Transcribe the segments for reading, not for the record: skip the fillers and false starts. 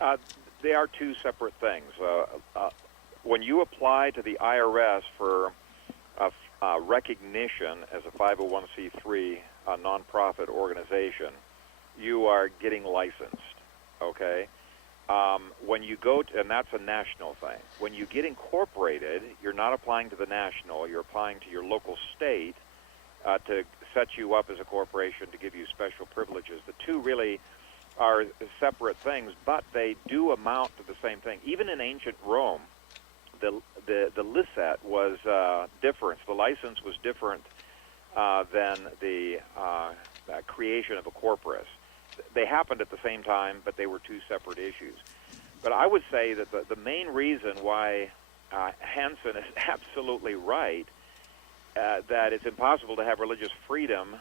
Uh, they are two separate things. When you apply to the IRS for recognition as a 501c3 nonprofit organization, you are getting licensed, okay? When you go to, and that's a national thing. When you get incorporated, you're not applying to the national, you're applying to your local state to set you up as a corporation to give you special privileges. The two really are separate things, but they do amount to the same thing. Even in ancient Rome, the licet was different. The license was different than the creation of a corporis. They happened at the same time, but they were two separate issues. But I would say that the main reason why Hansen is absolutely right, that it's impossible to have religious freedom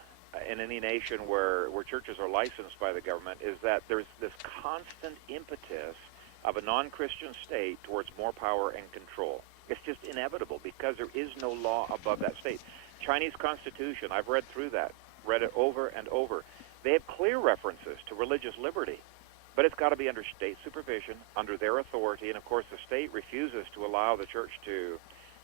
in any nation where churches are licensed by the government, is that there's this constant impetus of a non-Christian state towards more power and control. It's just inevitable because there is no law above that state. Chinese Constitution, I've read through that, read it over and over. They have clear references to religious liberty, but it's got to be under state supervision, under their authority, and of course the state refuses to allow the church to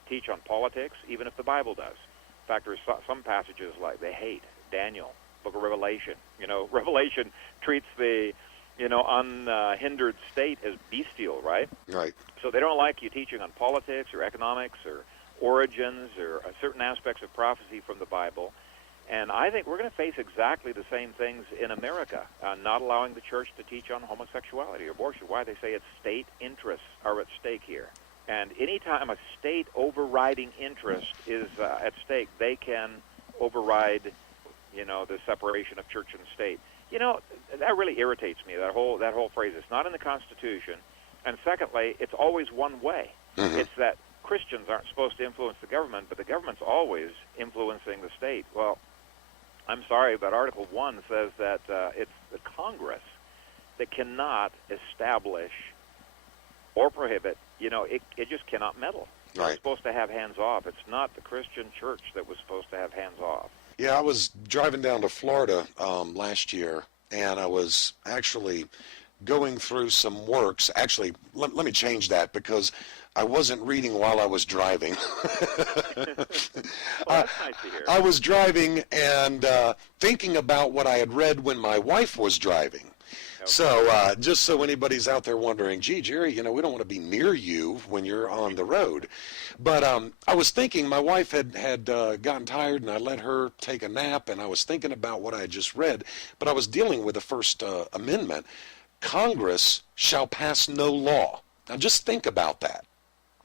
teach on politics, even if the Bible does. In fact, there's some passages like they hate Daniel, Book of Revelation. You know, Revelation treats the unhindered state as bestial, right? Right. So they don't like you teaching on politics or economics or origins or certain aspects of prophecy from the Bible. And I think we're going to face exactly the same things in America, not allowing the church to teach on homosexuality or abortion. Why? They say it's state interests are at stake here. And anytime a state overriding interest is at stake, they can override, the separation of church and state. That really irritates me, that whole phrase. It's not in the Constitution. And secondly, it's always one way. Mm-hmm. It's that Christians aren't supposed to influence the government, but the government's always influencing the state. Well, I'm sorry, but Article 1 says that it's the Congress that cannot establish or prohibit. It just cannot meddle. Right. It's supposed to have hands off. It's not the Christian church that was supposed to have hands off. Yeah, I was driving down to Florida last year, and I was actually going through some works. Actually, let me change that because I wasn't reading while I was driving. That's nice to hear. I was driving and thinking about what I had read when my wife was driving. Okay. So just so anybody's out there wondering, gee, Jerry, we don't want to be near you when you're on the road. But I was thinking my wife had gotten tired, and I let her take a nap, and I was thinking about what I had just read. But I was dealing with the First Amendment. Congress shall pass no law. Now just think about that.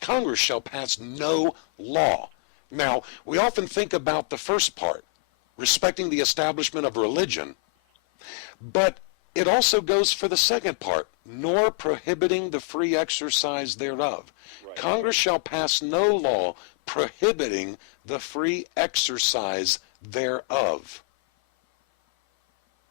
Congress shall pass no law. Now, we often think about the first part, respecting the establishment of religion, but it also goes for the second part, nor prohibiting the free exercise thereof. Right. Congress shall pass no law prohibiting the free exercise thereof.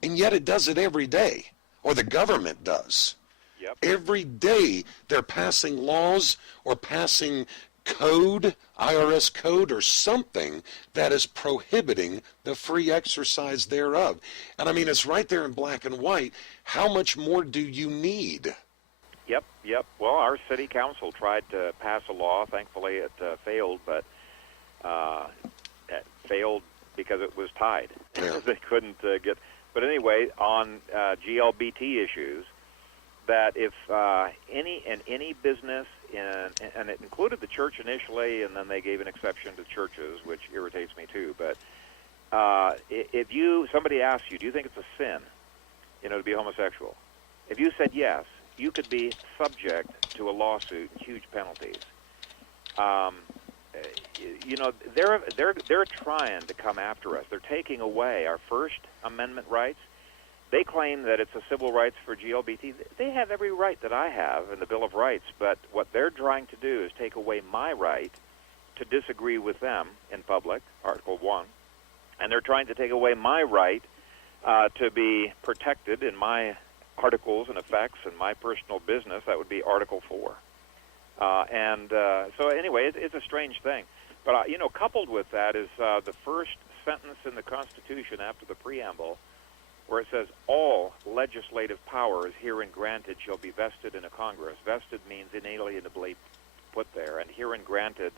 And yet it does it every day, or the government does. Yep. Every day they're passing laws or passing code, IRS code or something that is prohibiting the free exercise thereof. And I mean, it's right there in black and white. How much more do you need? Yep. Well, our city council tried to pass a law. Thankfully, it failed, but it failed because it was tied. Yeah. They couldn't get... But anyway, on GLBT issues, that if any business, and it included the church initially, and then they gave an exception to churches, which irritates me too. But if somebody asks you, do you think it's a sin, to be homosexual? If you said yes, you could be subject to a lawsuit and huge penalties. They're trying to come after us. They're taking away our First Amendment rights. They claim that it's a civil rights for GLBT. They have every right that I have in the Bill of Rights, but what they're trying to do is take away my right to disagree with them in public, Article 1, and they're trying to take away my right to be protected in my articles and effects and my personal business. That would be Article 4. So anyway, it's a strange thing. But, coupled with that is the first sentence in the Constitution after the preamble where it says, all legislative powers herein granted shall be vested in a Congress. Vested means inalienably put there, and herein granted,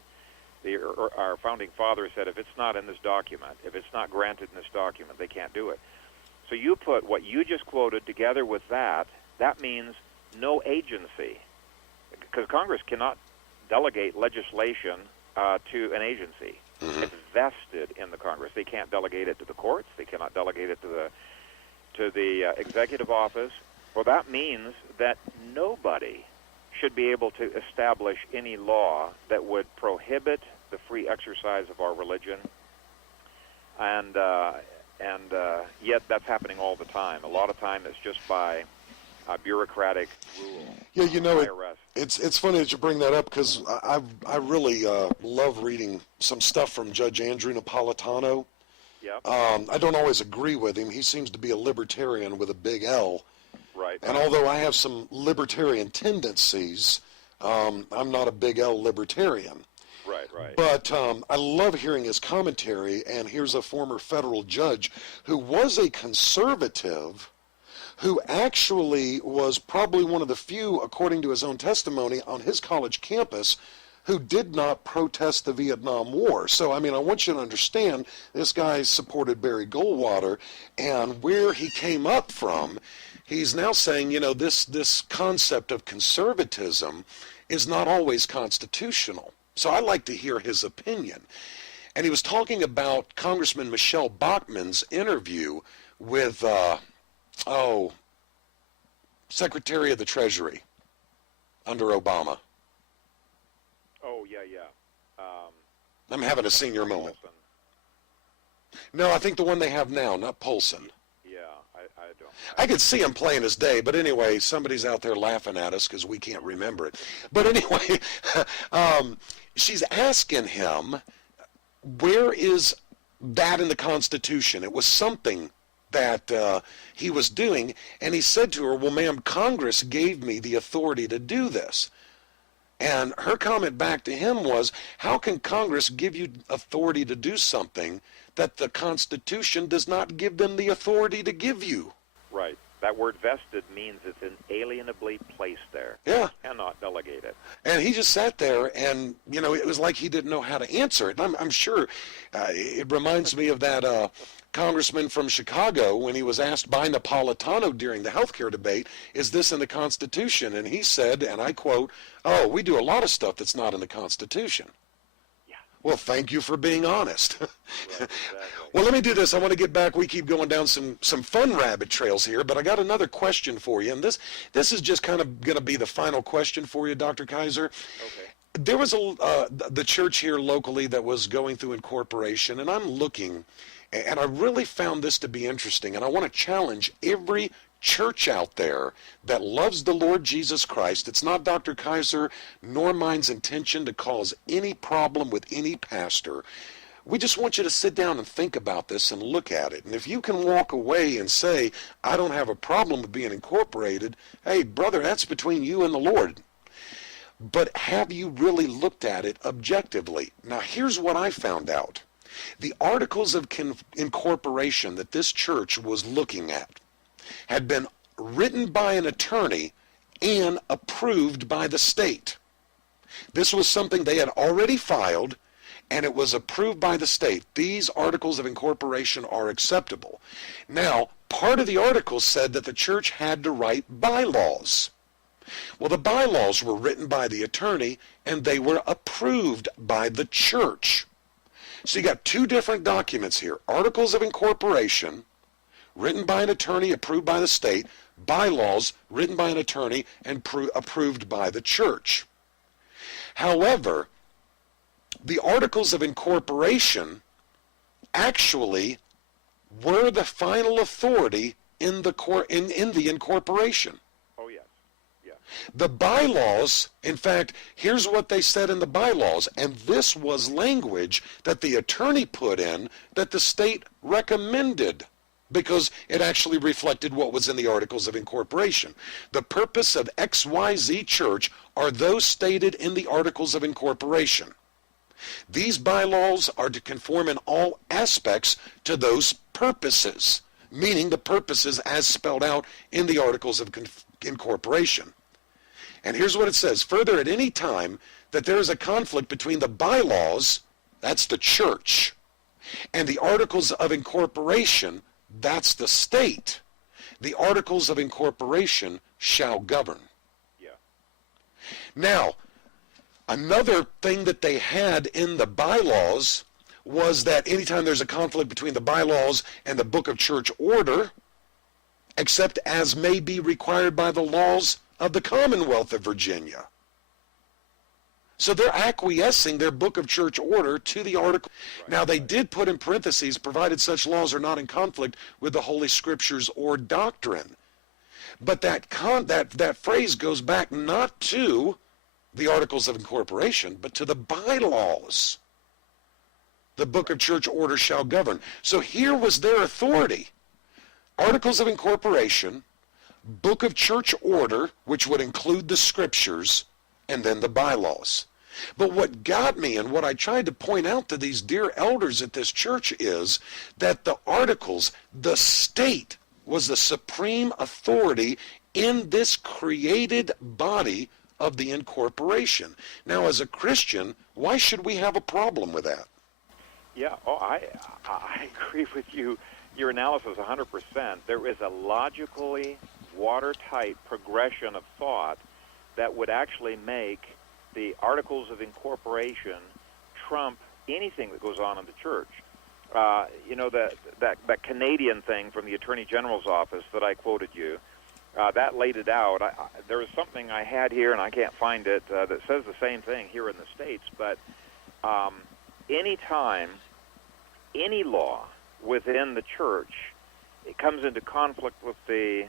our founding fathers said, if it's not in this document, if it's not granted in this document, they can't do it. So you put what you just quoted together with that means no agency, because Congress cannot delegate legislation to an agency. Mm-hmm. It's vested in the Congress. They can't delegate it to the courts. They cannot delegate it to the executive office. Well, that means that nobody should be able to establish any law that would prohibit the free exercise of our religion, and yet that's happening all the time. A lot of time it's just by bureaucratic rule. Yeah, you know, IRS. it's funny that you bring that up, because I really love reading some stuff from Judge Andrew Napolitano. Yep. I don't always agree with him. He seems to be a libertarian with a big L. Right. And although I have some libertarian tendencies, I'm not a big L libertarian. Right. But I love hearing his commentary, and here's a former federal judge who was a conservative, who actually was probably one of the few, according to his own testimony, on his college campus who did not protest the Vietnam War. So, I mean, I want you to understand, this guy supported Barry Goldwater, and where he came up from, he's now saying, you know, this concept of conservatism is not always constitutional. So I like to hear his opinion. And he was talking about Congressman Michelle Bachmann's interview with, Secretary of the Treasury under Obama. Oh, yeah. I'm having a senior moment. Listen. No, I think the one they have now, not Polson. Yeah, I don't. I could see him plain as day, but anyway, somebody's out there laughing at us because we can't remember it. But anyway, she's asking him, where is that in the Constitution? It was something that he was doing, and he said to her, well, ma'am, Congress gave me the authority to do this. And her comment back to him was, how can Congress give you authority to do something that the Constitution does not give them the authority to give you? Right. That word vested means it's inalienably placed there. Yeah. You cannot delegate it. And he just sat there, and, you know, it was like he didn't know how to answer it. I'm sure it reminds me of that congressman from Chicago when he was asked by Napolitano during the health care debate, is this in the Constitution? And he said, and I quote, oh, we do a lot of stuff that's not in the Constitution. Yeah. Well, thank you for being honest. Right, exactly. Well, let me do this. I want to get back. We keep going down some fun rabbit trails here, but I got another question for you, and this is just kind of going to be the final question for you, Dr. Kayser. Okay. There was the church here locally that was going through incorporation, and I'm looking, and I really found this to be interesting, and I want to challenge every church out there that loves the Lord Jesus Christ. It's not Dr. Kayser nor mine's intention to cause any problem with any pastor. We just want you to sit down and think about this and look at it. And if you can walk away and say, I don't have a problem with being incorporated, hey, brother, that's between you and the Lord. But have you really looked at it objectively? Now, here's what I found out. The articles of incorporation that this church was looking at had been written by an attorney and approved by the state. This was something they had already filed, and it was approved by the state. These articles of incorporation are acceptable. Now, part of the article said that the church had to write bylaws. Well, the bylaws were written by the attorney, and they were approved by the church. So you got two different documents here. Articles of incorporation, written by an attorney, approved by the state. Bylaws, written by an attorney, and approved by the church. However, the articles of incorporation actually were the final authority in the incorporation. Oh, yes. Yeah. The bylaws, in fact, here's what they said in the bylaws, and this was language that the attorney put in that the state recommended because it actually reflected what was in the articles of incorporation. The purpose of XYZ Church are those stated in the articles of incorporation. These bylaws are to conform in all aspects to those purposes. meaning the purposes as spelled out in the Articles of Incorporation. And here's what it says. Further, at any time that there is a conflict between the bylaws, that's the church, and the Articles of Incorporation, that's the state, the Articles of Incorporation shall govern. Yeah. Now, another thing that they had in the bylaws was that anytime there's a conflict between the bylaws and the Book of Church Order, except as may be required by the laws of the Commonwealth of Virginia. So they're acquiescing their Book of Church Order to the article. Right. Now they did put in parentheses, provided such laws are not in conflict with the Holy Scriptures or doctrine. But that phrase goes back not to the Articles of Incorporation, but to the bylaws. The Book of Church Order shall govern. So here was their authority. Articles of Incorporation, Book of Church Order, which would include the Scriptures, and then the bylaws. But what got me, and what I tried to point out to these dear elders at this church, is that the articles, the state, was the supreme authority in this created body of the incorporation. Now, as a Christian, why should we have a problem with that? Yeah, I agree with you. Your analysis 100%. There is a logically watertight progression of thought that would actually make the Articles of Incorporation trump anything that goes on in the church. That Canadian thing from the Attorney General's office that I quoted you, that laid it out. There was something I had here, and I can't find it, that says the same thing here in the States, but any time any law within the church it comes into conflict with the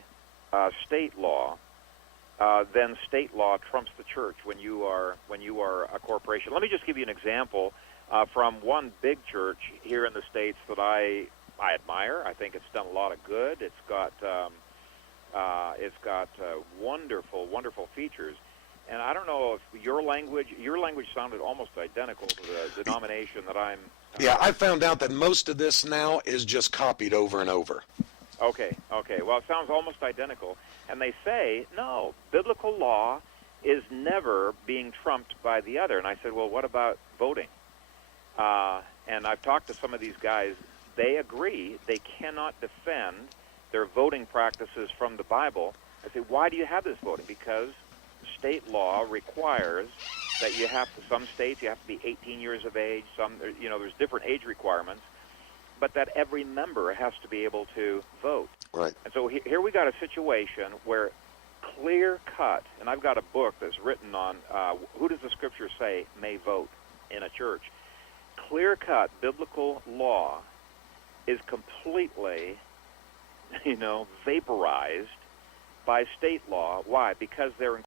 state law, then state law trumps the church when you are a corporation. Let me just give you an example from one big church here in the States that I admire. I think it's done a lot of good. It's got wonderful features. And I don't know if your language sounded almost identical to the denomination that I'm... Yeah, I found out that most of this now is just copied over and over. Okay. Well, it sounds almost identical. And they say, no, biblical law is never being trumped by the other. And I said, well, what about voting? And I've talked to some of these guys. They agree they cannot defend their voting practices from the Bible. I say, why do you have this voting? Because state law requires that some states you have to be 18 years of age. Some, there's different age requirements, but that every member has to be able to vote. Right. And so here we got a situation where clear cut, and I've got a book that's written on who does the Scripture say may vote in a church. Clear cut biblical law is completely, vaporized by state law. Why? Because they're